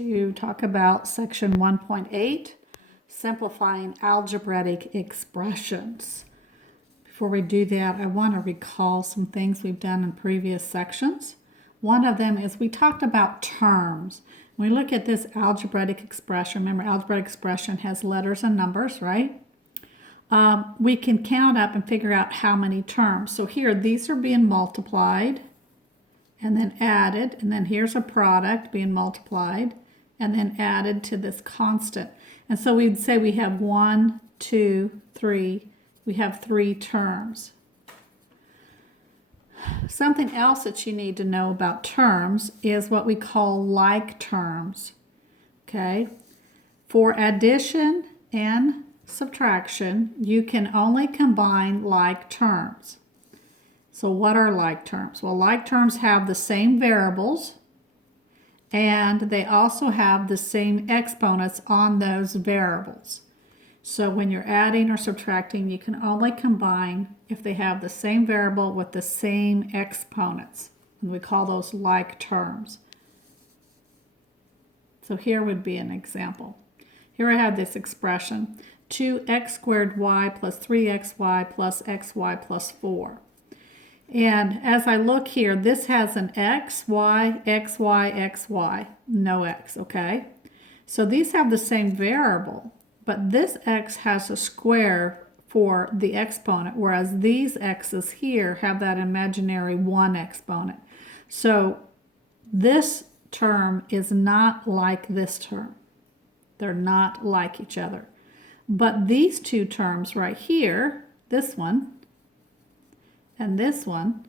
to talk about section 1.8, simplifying algebraic expressions. Before we do that, I want to recall some things we've done in previous sections. One of them is we talked about terms. When we look at this algebraic expression, remember algebraic expression has letters and numbers, right? We can count up and figure out how many terms. So here, these are being multiplied and then added, and then here's a product being multiplied and then added to this constant. And so we'd say we have 1, 2, 3. We have 3 terms. Something else that you need to know about terms is what we call like terms. Okay? For addition and subtraction, you can only combine like terms. So what are like terms? Well, like terms have the same variables and they also have the same exponents on those variables. So when you're adding or subtracting, you can only combine if they have the same variable with the same exponents. And we call those like terms. So here would be an example. Here I have this expression, 2x squared y plus 3xy plus xy plus 4. And as I look here, this has an x, y, xy, xy, no x, okay? So these have the same variable, but this x has a square for the exponent, whereas these x's here have that imaginary 1 exponent. So this term is not like this term. They're not like each other. But these two terms right here, this one and this one,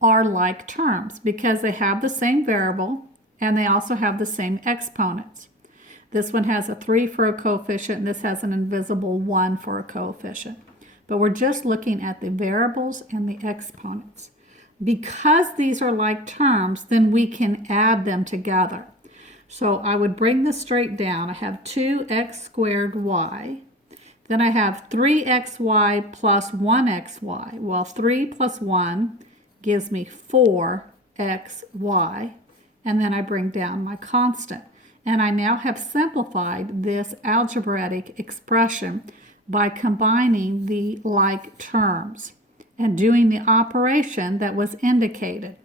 are like terms because they have the same variable and they also have the same exponents. This one has a 3 for a coefficient and this has an invisible 1 for a coefficient. But we're just looking at the variables and the exponents. Because these are like terms, then we can add them together. So I would bring this straight down. I have 2x squared y. Then I have 3xy plus 1xy. Well, 3 plus 1 gives me 4xy. And then I bring down my constant. And I now have simplified this algebraic expression by combining the like terms and doing the operation that was indicated.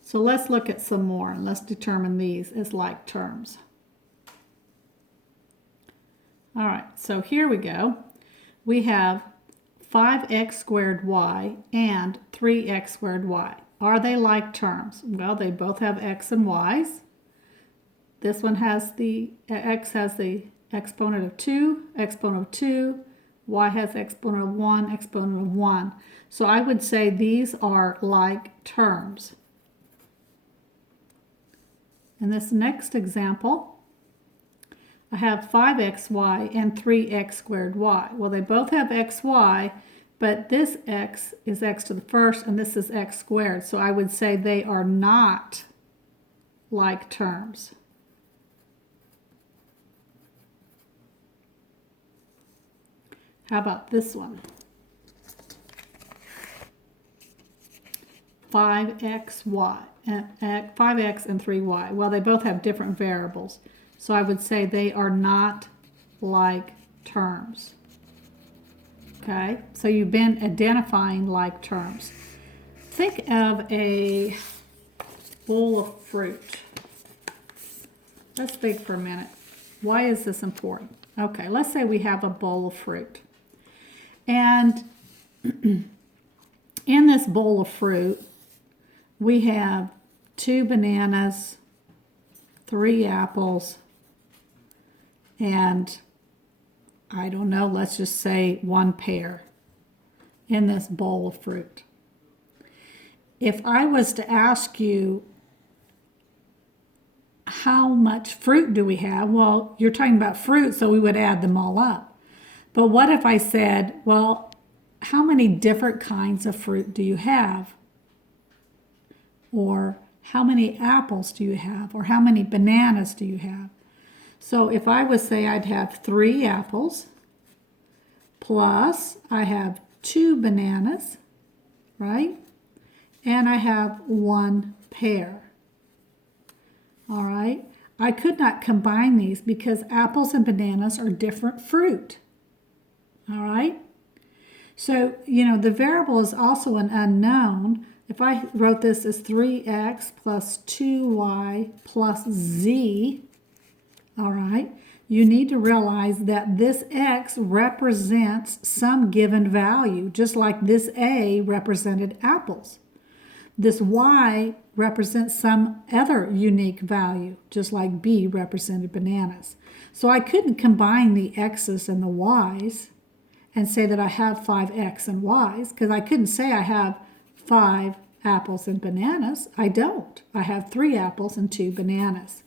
So let's look at some more and let's determine these as like terms. All right, so here we go. We have 5x squared y and 3x squared y. Are they like terms? Well, they both have x and y's. This one has the x has the exponent of 2, y has exponent of 1, exponent of 1. So I would say these are like terms. In this next example, I have 5xy and 3x squared y. Well, they both have xy, but this x is x to the first and this is x squared. So I would say they are not like terms. How about this one? 5x and 3y. Well, they both have different variables. So I would say they are not like terms. Okay, so you've been identifying like terms. Think of a bowl of fruit. Let's think for a minute. Why is this important? Okay, let's say we have a bowl of fruit. And in this bowl of fruit, we have 2 bananas, 3 apples, and I don't know, let's just say 1 pear in this bowl of fruit. If I was to ask you, how much fruit do we have? Well, you're talking about fruit, so we would add them all up. But what if I said, well, how many different kinds of fruit do you have? Or how many apples do you have? Or how many bananas do you have? So if I would say I'd have 3 apples, plus I have 2 bananas, right? And I have 1 pear. All right. I could not combine these because apples and bananas are different fruit. All right. So, the variable is also an unknown. If I wrote this as 3x plus 2y plus z, all right, you need to realize that this x represents some given value, just like this a represented apples. This y represents some other unique value, just like b represented bananas. So I couldn't combine the x's and the y's and say that I have 5x and y's, because I couldn't say I have 5 apples and bananas. I don't. I have 3 apples and 2 bananas.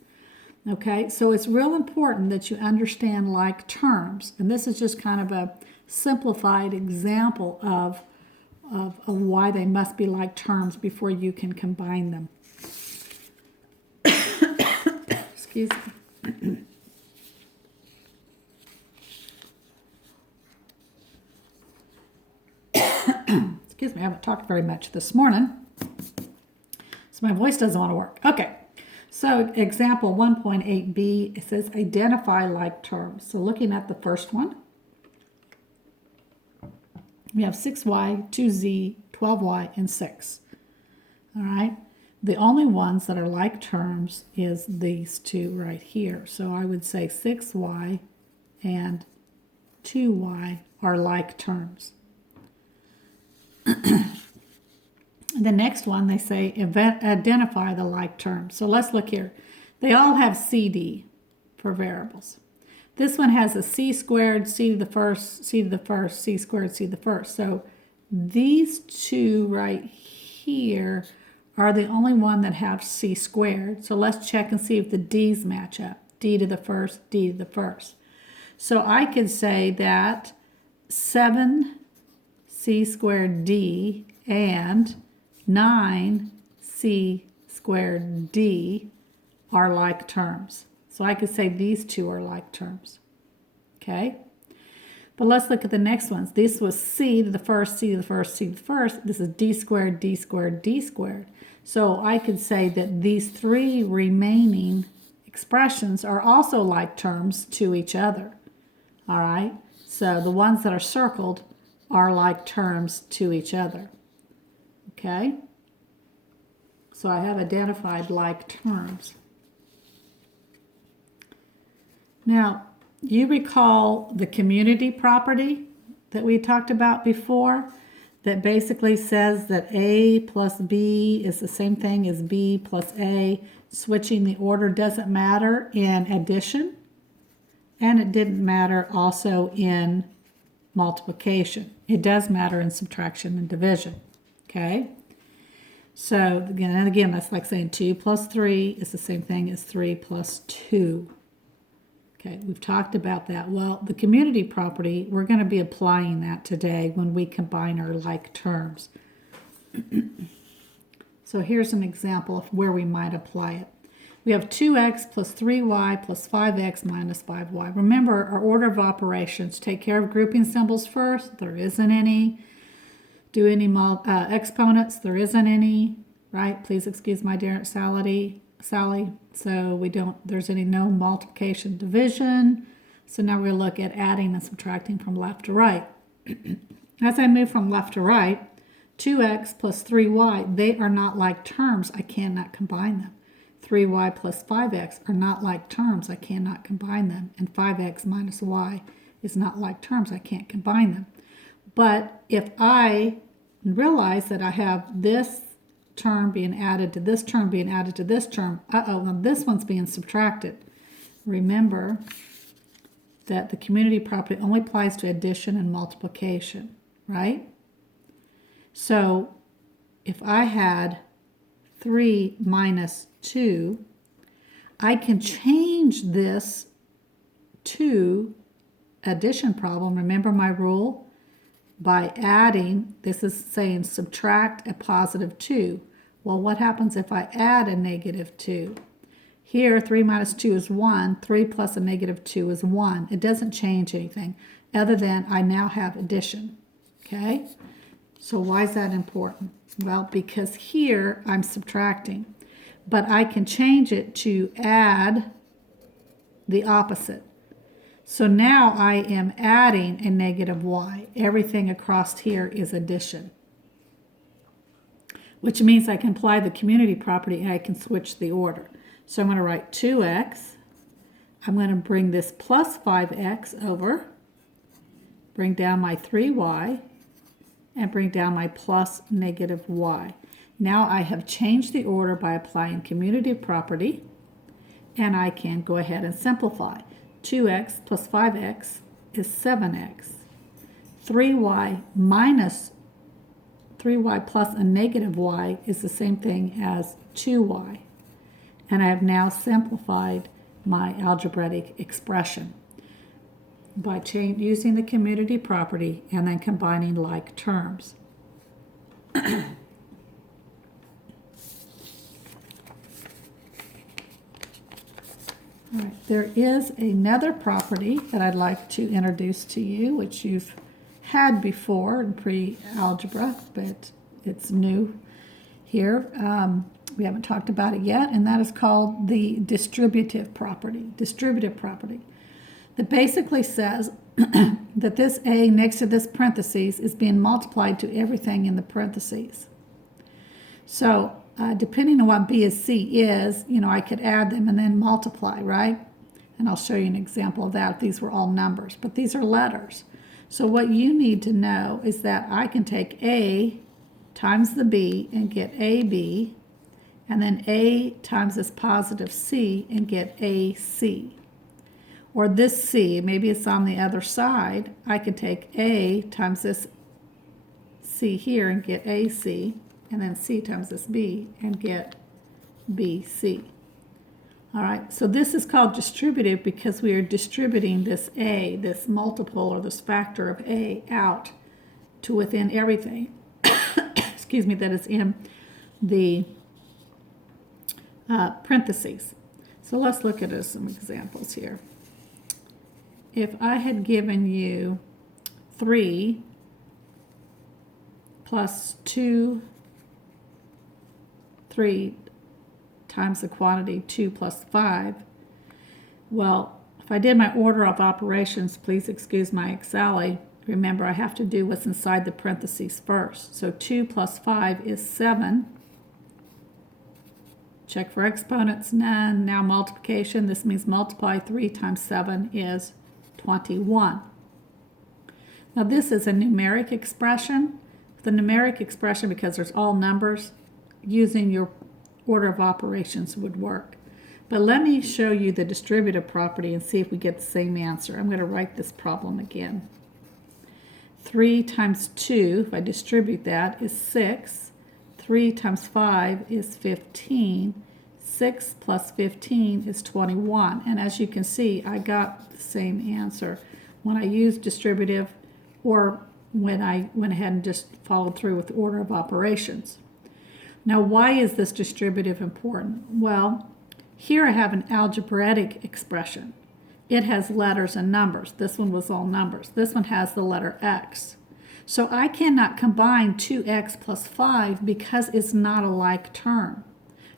Okay, so it's real important that you understand like terms. And this is just kind of a simplified example of why they must be like terms before you can combine them. Excuse me. Excuse me, I haven't talked very much this morning, so my voice doesn't want to work. Okay, so example 1.8b, it says identify like terms. So looking at the first one, we have 6y, 2z, 12y, and 6. All right, the only ones that are like terms is these two right here. So I would say 6y and 2y are like terms. The next one, they say identify the like terms. So let's look here. They all have CD for variables. This one has a c squared, c to the first, c to the first, c squared, c to the first. So these two right here are the only one that have c squared. So let's check and see if the d's match up. D to the first, d to the first. So I could say that 7c squared d and 9c squared d are like terms. So I could say these two are like terms. Okay? But let's look at the next ones. This was c to the first, c to the first, c to the first. This is d squared, d squared, d squared. So I could say that these three remaining expressions are also like terms to each other. All right? So the ones that are circled are like terms to each other. Okay? So I have identified like terms. Now, you recall the community property that we talked about before that basically says that A plus B is the same thing as B plus A. Switching the order doesn't matter in addition, and it didn't matter also in multiplication. It does matter in subtraction and division. Okay? So again, that's like saying 2 plus 3 is the same thing as 3 plus 2. Okay, we've talked about that. Well, the community property, we're going to be applying that today when we combine our like terms. So here's an example of where we might apply it. We have 2x plus 3y plus 5x minus 5y. Remember, our order of operations, take care of grouping symbols first. There isn't any. Do any exponents. There isn't any, right? Please excuse my dear Sally. So there's no multiplication, division. So now we're going to look at adding and subtracting from left to right. As I move from left to right, 2x plus 3y, they are not like terms. I cannot combine them. 3y plus 5x are not like terms. I cannot combine them. And 5x minus y is not like terms. I can't combine them. But if I realize that I have this term being added to this term being added to this term, now this one's being subtracted. Remember that the community property only applies to addition and multiplication, right? So if I had 3 minus 2, I can change this to addition problem. Remember my rule? By adding, this is saying subtract a positive 2. Well, what happens if I add a negative 2? Here, 3 minus 2 is 1. 3 plus a negative 2 is 1. It doesn't change anything other than I now have addition. Okay? So why is that important? Well, because here I'm subtracting. but I can change it to add the opposite. So now I am adding a negative y. Everything across here is addition, which means I can apply the community property and I can switch the order. So I'm going to write 2x. I'm going to bring this plus 5x over, bring down my 3y, and bring down my plus negative y. Now I have changed the order by applying commutative property, and I can go ahead and simplify. 2x plus 5x is 7x. 3y minus 3y plus a negative y is the same thing as 2y. And I have now simplified my algebraic expression by using the commutative property and then combining like terms. All right, there is another property that I'd like to introduce to you, which you've had before in pre-algebra, but it's new here. We haven't talked about it yet, and that is called the distributive property. Distributive property. That basically says that this a next to this parentheses is being multiplied to everything in the parentheses. So depending on what B is C is, I could add them and then multiply, right? And I'll show you an example of that if these were all numbers, but these are letters. So what you need to know is that I can take A times the B and get AB, and then A times this positive C and get AC. Or this C, maybe it's on the other side, I could take A times this C here and get AC, and then C times this B and get BC. All right, so this is called distributive because we are distributing this A, this multiple or this factor of A out to within everything, excuse me, that is in the parentheses. So let's look at some examples here. If I had given you 3 plus 2, 3 times the quantity 2 plus 5, well, if I did my order of operations, please excuse my Excel, remember I have to do what's inside the parentheses first. So 2 plus 5 is 7. Check for exponents, none. Now multiplication, this means multiply 3 times 7 is 21. Now this is a numeric expression. The numeric expression, because there's all numbers, using your order of operations would work. But let me show you the distributive property and see if we get the same answer. I'm going to write this problem again. 3 times 2, if I distribute that, is 6. 3 times 5 is 15. 6 plus 15 is 21. And as you can see, I got the same answer when I used distributive or when I went ahead and just followed through with the order of operations. Now, why is this distributive important? Well, here I have an algebraic expression. It has letters and numbers. This one was all numbers. This one has the letter x. So I cannot combine 2x plus 5 because it's not a like term.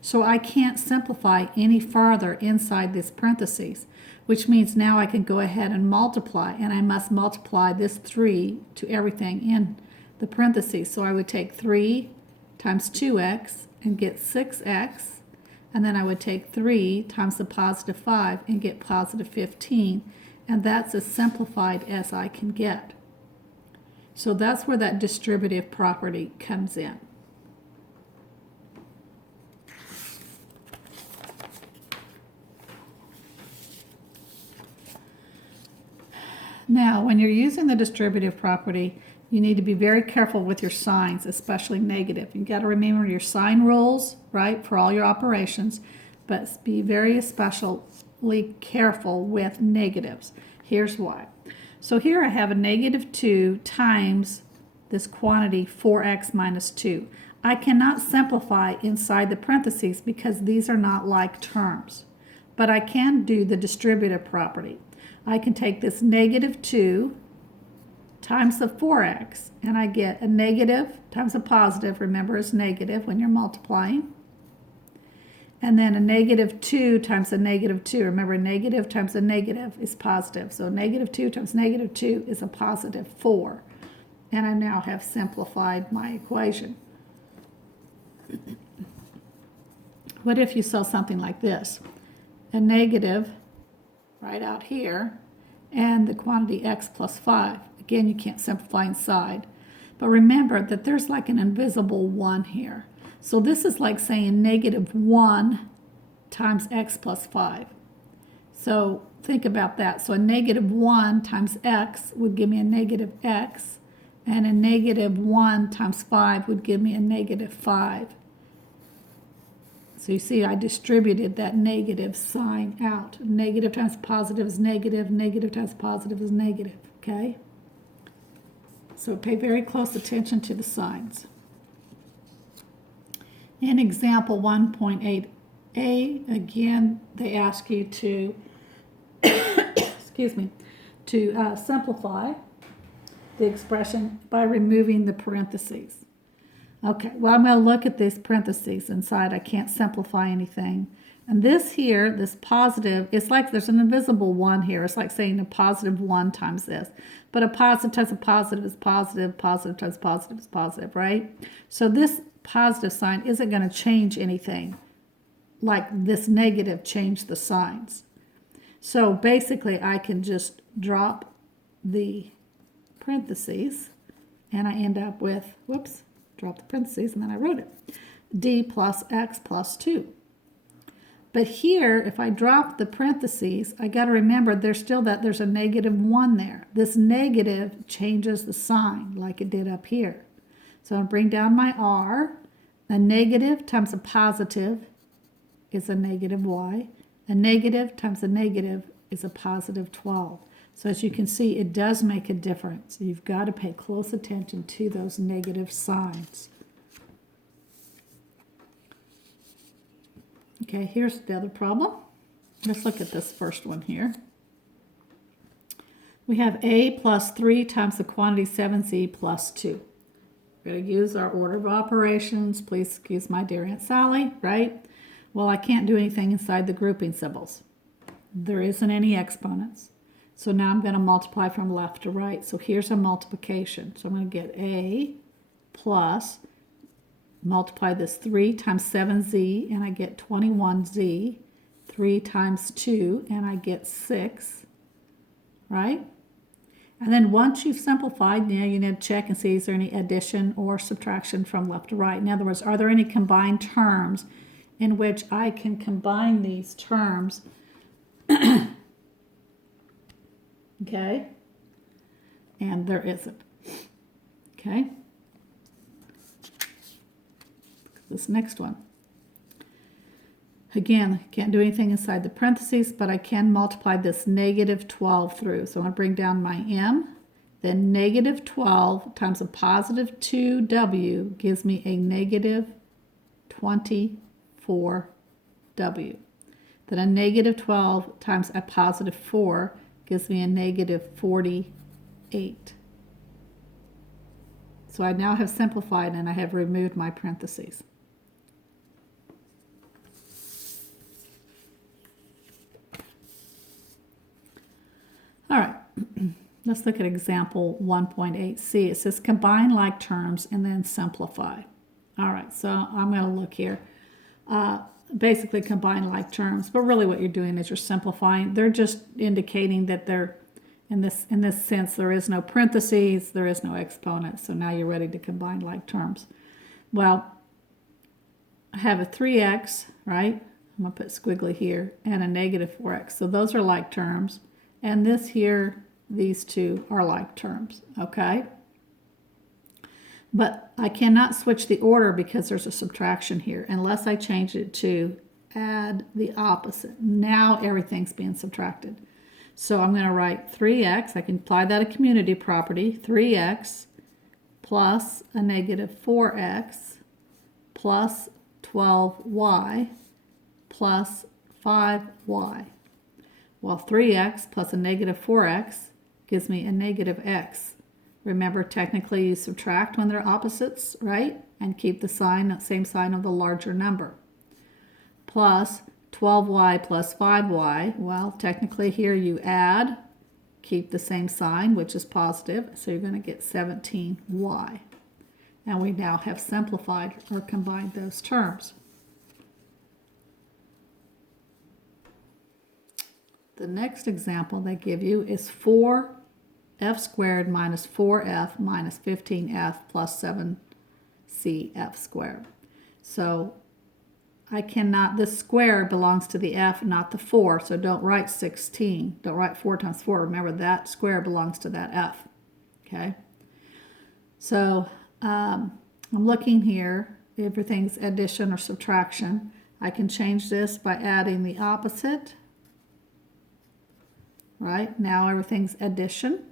So I can't simplify any farther inside this parentheses, which means now I can go ahead and multiply, and I must multiply this 3 to everything in the parentheses. So I would take 3 times 2x and get 6x, and then I would take 3 times the positive 5 and get positive 15, and that's as simplified as I can get. So that's where that distributive property comes in. Now, when you're using the distributive property, you need to be very careful with your signs, especially negative. You've got to remember your sign rules, right, for all your operations, but be very especially careful with negatives. Here's why. So here I have a negative 2 times this quantity 4x minus 2. I cannot simplify inside the parentheses because these are not like terms, but I can do the distributive property. I can take this negative 2 times the 4x, and I get a negative times a positive. Remember, it's negative when you're multiplying. And then a negative 2 times a negative 2. Remember, negative times a negative is positive. So negative 2 times negative 2 is a positive 4. And I now have simplified my equation. What if you saw something like this? A negative right out here, and the quantity x plus 5. Again, you can't simplify inside. But remember that there's like an invisible 1 here. So this is like saying negative 1 times x plus 5. So think about that. So a negative 1 times x would give me a negative x, and a negative 1 times 5 would give me a negative 5. So you see I distributed that negative sign out. Negative times positive is negative, negative times positive is negative, okay? So pay very close attention to the signs. In example 1.8a, again, they ask you to, excuse me, to simplify the expression by removing the parentheses. Okay, well, I'm going to look at these parentheses inside. I can't simplify anything. And this here, this positive, it's like there's an invisible 1 here. It's like saying a positive 1 times this. But a positive times a positive is positive, positive times positive is positive, right? So this positive sign isn't going to change anything like this negative changed the signs. So basically, I can just drop the parentheses, and I end up with, whoops, drop the parentheses, and then I wrote it, d plus x plus 2. But here, if I drop the parentheses, I got to remember there's a negative 1 there. This negative changes the sign like it did up here. So I'll bring down my r. A negative times a positive is a negative y. A negative times a negative is a positive 12. So as you can see, it does make a difference. You've got to pay close attention to those negative signs. Okay, here's the other problem. Let's look at this first one here. We have a plus 3 times the quantity 7z plus 2. We're going to use our order of operations. Please excuse my dear Aunt Sally, right? Well, I can't do anything inside the grouping symbols. There isn't any exponents. So now I'm going to multiply from left to right. So here's a multiplication. So I'm going to get a plus, multiply this 3 times 7z, and I get 21z. 3 times 2, and I get 6, right? And then once you've simplified, now you need to check and see is there any addition or subtraction from left to right. In other words, are there any combined terms in which I can combine these terms? Okay? And there isn't. Okay? This next one. Again, I can't do anything inside the parentheses, but I can multiply this negative 12 through. So I'm going to bring down my m. Then negative 12 times a positive 2w gives me a negative 24w. Then a negative 12 times a positive 4 gives me a negative 48. So I now have simplified and I have removed my parentheses. All right, let's look at example 1.8c. It says combine like terms and then simplify. All right, so I'm going to look here. Basically combine like terms, but really what you're doing is you're simplifying. They're just indicating that they're, in this sense, there is no parentheses, there is no exponent. So now you're ready to combine like terms. Well, I have a 3x, right? I'm going to put squiggly here, and a negative 4x. So those are like terms. And this here, these two are like terms, okay? But I cannot switch the order because there's a subtraction here unless I change it to add the opposite. Now everything's being subtracted. So I'm going to write 3x. I can apply that a community property. 3x plus a negative 4x plus 12y plus 5y. Well, 3x plus a negative 4x gives me a negative x. Remember, technically you subtract when they're opposites, right? And keep the sign, same sign of the larger number. plus 12y plus 5y. Well, technically here you add, keep the same sign, which is positive, so you're going to get 17y. And we now have simplified or combined those terms. The next example they give you is 4f squared minus 4f minus 15f plus 7cf squared. So I cannot, this square belongs to the f, not the 4, so don't write 16. Don't write 4 times 4. Remember, that square belongs to that f. Okay? So I'm looking here. Everything's addition or subtraction. I can change this by adding the opposite. Right? Now everything's addition.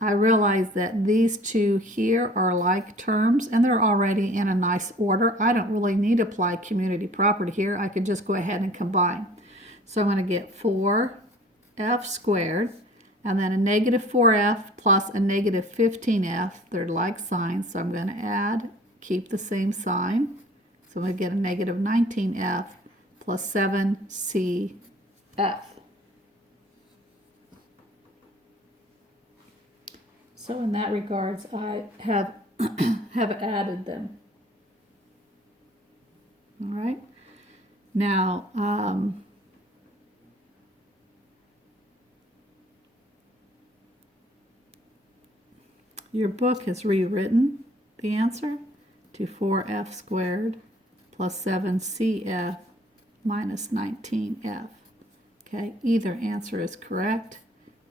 I realize that these two here are like terms and they're already in a nice order. I don't really need to apply community property here. I could just go ahead and combine. So I'm going to get 4f squared and then a negative 4f plus a negative 15f. They're like signs, so I'm going to add, keep the same sign. So I'm going to get a negative 19f plus 7cf. So in that regards, I have added them. All right. Now, your book has rewritten the answer to 4f squared plus 7cf minus 19f. Okay, either answer is correct.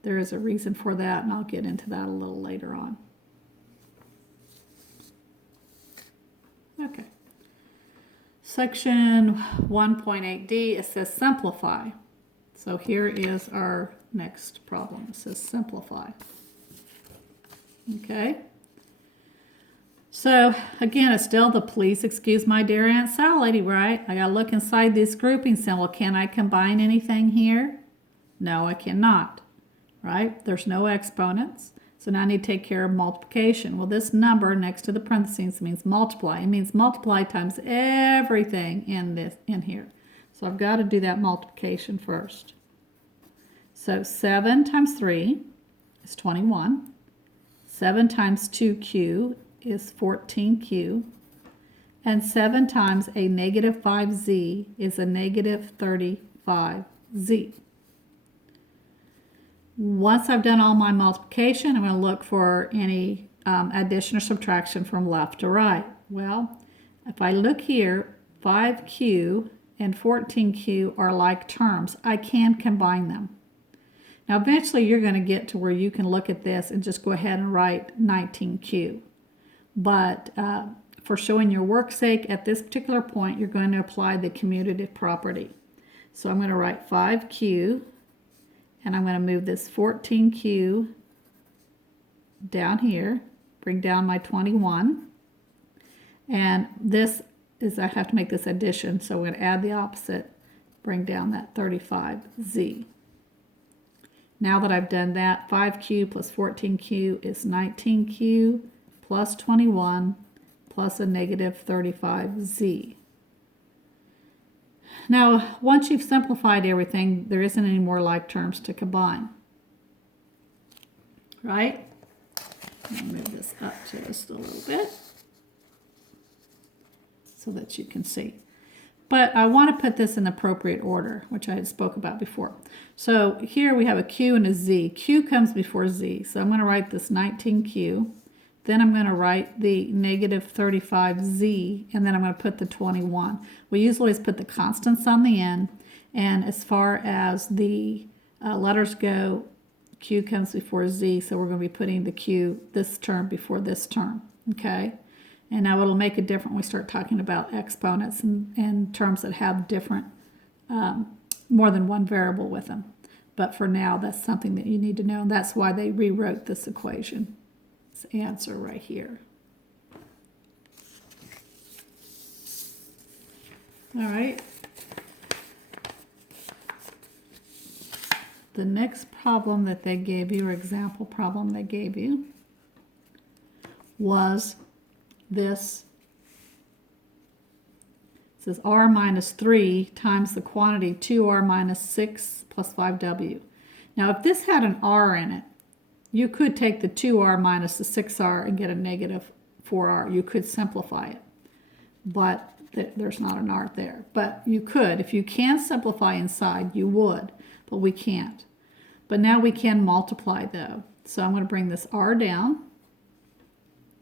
There is a reason for that, and I'll get into that a little later on. Okay. Section 1.8d, it says simplify. So here is our next problem. It says simplify. Okay. So again, it's still the please excuse my dear Aunt Sally, right? I gotta look inside this grouping symbol. Can I combine anything here? No, I cannot. Right? There's no exponents. So now I need to take care of multiplication. Well, this number next to the parentheses means multiply. It means multiply times everything in here. So I've got to do that multiplication first. So 7 times 3 is 21. 7 times 2q is 14q. And 7 times a negative 5z is a negative 35z. Once I've done all my multiplication, I'm going to look for any addition or subtraction from left to right. Well, if I look here, 5q and 14q are like terms. I can combine them. Now, eventually, you're going to get to where you can look at this and just go ahead and write 19q. But for showing your work's sake, at this particular point, you're going to apply the commutative property. So I'm going to write 5q. And I'm going to move this 14q down here, bring down my 21. And this is, I have to make this addition, so we're going to add the opposite, bring down that 35z. Now that I've done that, 5q plus 14q is 19q plus 21 plus a negative 35z. Now, once you've simplified everything, there isn't any more like terms to combine. Right? I'll move this up just a little bit so that you can see. But I want to put this in appropriate order, which I had spoke about before. So here we have a q and a z. Q comes before z, so I'm going to write this 19q. Then I'm going to write the negative 35z, and then I'm going to put the 21. We usually always put the constants on the end, and as far as the letters go, q comes before z, so we're going to be putting the q, this term, before this term, okay? And now it'll make it different when we start talking about exponents and terms that have different, more than one variable with them. But for now, that's something that you need to know, and that's why they rewrote this equation. Answer right here. All right. The next problem that they gave you, or example problem they gave you, was this. It says r minus 3 times the quantity 2r minus 6 plus 5w. Now, if this had an r in it, you could take the 2r minus the 6r and get a negative 4r. You could simplify it, but there's not an r there. But you could. If you can simplify inside, you would, but we can't. But now we can multiply, though. So I'm going to bring this r down,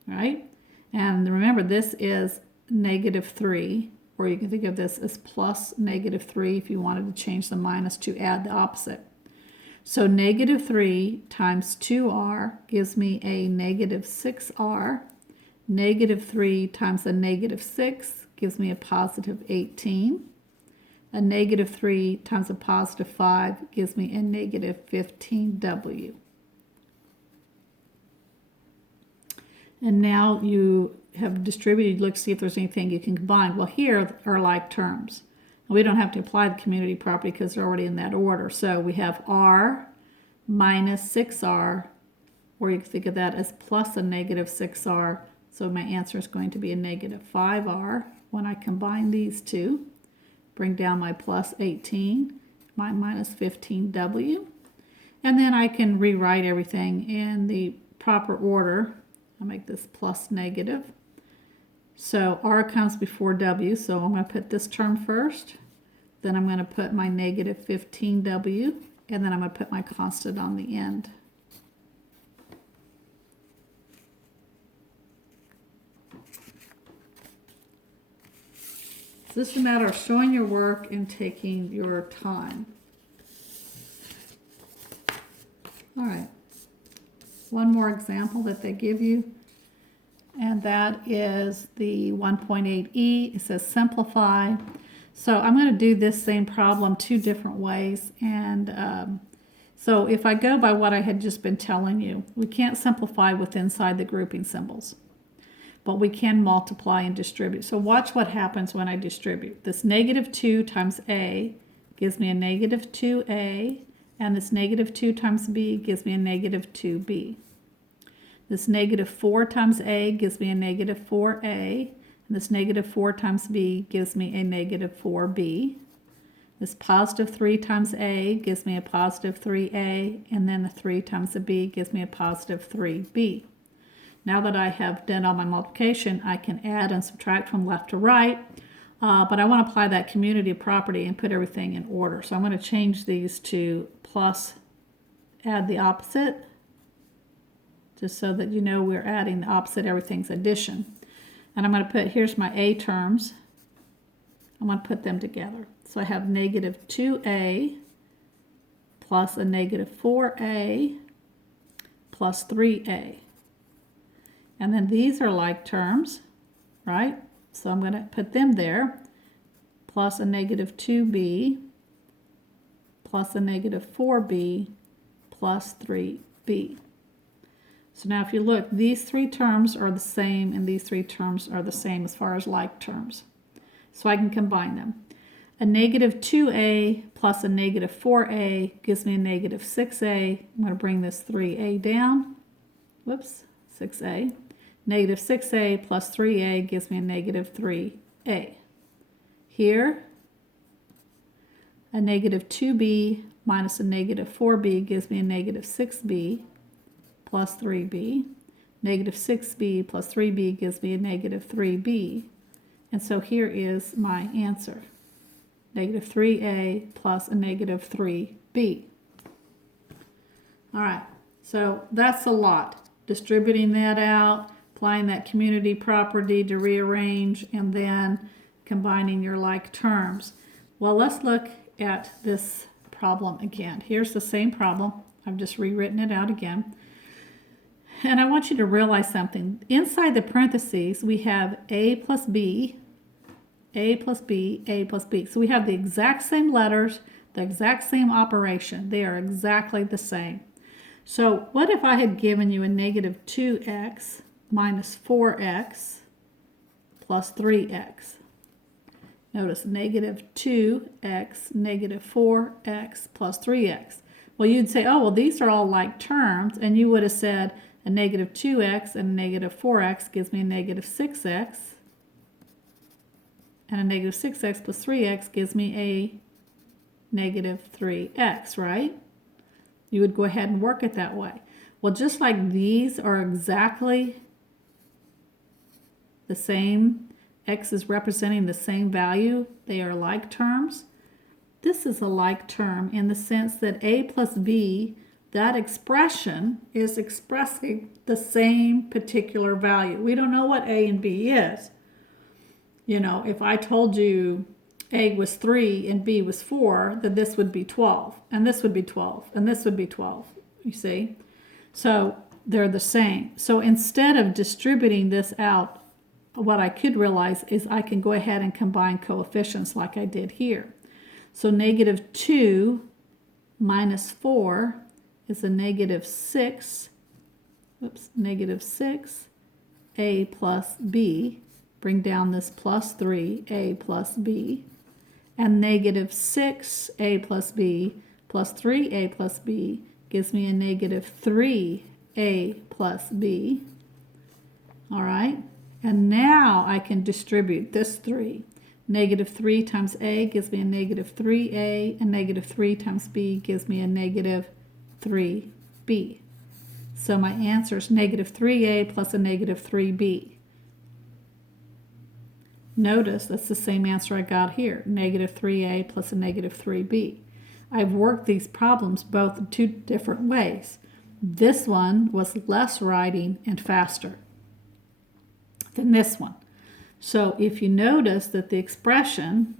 right? And remember, this is negative 3, or you can think of this as plus negative 3 if you wanted to change the minus to add the opposite. So negative 3 times 2r gives me a negative 6r. Negative 3 times a negative 6 gives me a positive 18. A negative 3 times a positive 5 gives me a negative 15w. And now you have distributed, look, see if there's anything you can combine. Well, here are like terms. We don't have to apply the community property because they're already in that order. So we have r minus 6r, or you can think of that as plus a negative 6r. So my answer is going to be a negative 5r when I combine these two. Bring down my plus 18, my minus 15w. And then I can rewrite everything in the proper order. I'll make this plus negative. So r comes before w, so I'm going to put this term first. Then I'm going to put my negative 15w, and then I'm going to put my constant on the end. So this is a matter of showing your work and taking your time. All right. One more example that they give you, and that is the 1.8e. It says simplify. So I'm going to do this same problem two different ways. And so if I go by what I had just been telling you, we can't simplify with inside the grouping symbols, but we can multiply and distribute. So watch what happens when I distribute. This negative 2 times a gives me a negative 2a, and this negative 2 times b gives me a negative 2b. This negative 4 times a gives me a negative 4a, and this negative 4 times b gives me a negative 4b. This positive 3 times a gives me a positive 3a, and then the 3 times the b gives me a positive 3b. Now that I have done all my multiplication, I can add and subtract from left to right, but I want to apply that community property and put everything in order. So I'm going to change these to plus, add the opposite, just so that you know we're adding the opposite, everything's addition. And I'm going to put, here's my a terms. I'm going to put them together. So I have negative 2a plus a negative 4a plus 3a. And then these are like terms, right? So I'm going to put them there, plus a negative 2b plus a negative 4b plus 3b. So now if you look, these three terms are the same, and these three terms are the same as far as like terms. So I can combine them. A negative 2a plus a negative 4a gives me a negative 6a. I'm going to bring this 3a down. Whoops, 6a. Negative 6a plus 3a gives me a negative 3a. Here, a negative 2b minus a negative 4b gives me a negative 6b plus 3b. Negative 6b plus 3b gives me a negative 3b. And so here is my answer. Negative 3a plus a negative 3b. All right, so that's a lot. Distributing that out, applying that community property to rearrange, and then combining your like terms. Well, let's look at this problem again. Here's the same problem. I've just rewritten it out again. And I want you to realize something. Inside the parentheses, we have a plus b, a plus b, a plus b. So we have the exact same letters, the exact same operation. They are exactly the same. So what if I had given you a negative 2x minus 4x plus 3x? Notice negative 2x, negative 4x plus 3x. Well, you'd say, oh, well, these are all like terms, and you would have said a negative 2x and a negative 4x gives me a negative 6x. and a negative 6x plus 3x gives me a negative 3x, right? You would go ahead and work it that way. Well, just like these are exactly the same, x is representing the same value, they are like terms. This is a like term in the sense that a plus b, that expression is expressing the same particular value. We don't know what a and b is. You know, if I told you a was 3 and b was 4, then this would be 12, and this would be 12, and this would be 12, you see? So they're the same. So instead of distributing this out, what I could realize is I can go ahead and combine coefficients like I did here. So negative 2 minus 4 is a negative 6, negative 6a plus b. Bring down this plus 3a plus b. And negative 6a plus b plus 3a plus b gives me a negative 3a plus b. All right, and now I can distribute this 3. Negative 3 times a gives me a negative 3a, and negative 3 times b gives me a negative 3b. So my answer is negative 3a plus a negative 3b. Notice that's the same answer I got here, negative 3a plus a negative 3b. I've worked these problems both in two different ways. This one was less writing and faster than this one. So if you notice that the expression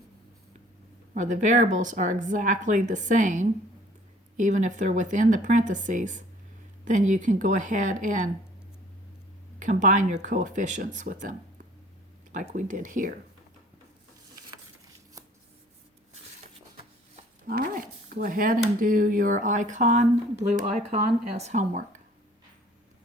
or the variables are exactly the same, even if they're within the parentheses, then you can go ahead and combine your coefficients with them, like we did here. All right, go ahead and do your icon, blue icon, as homework.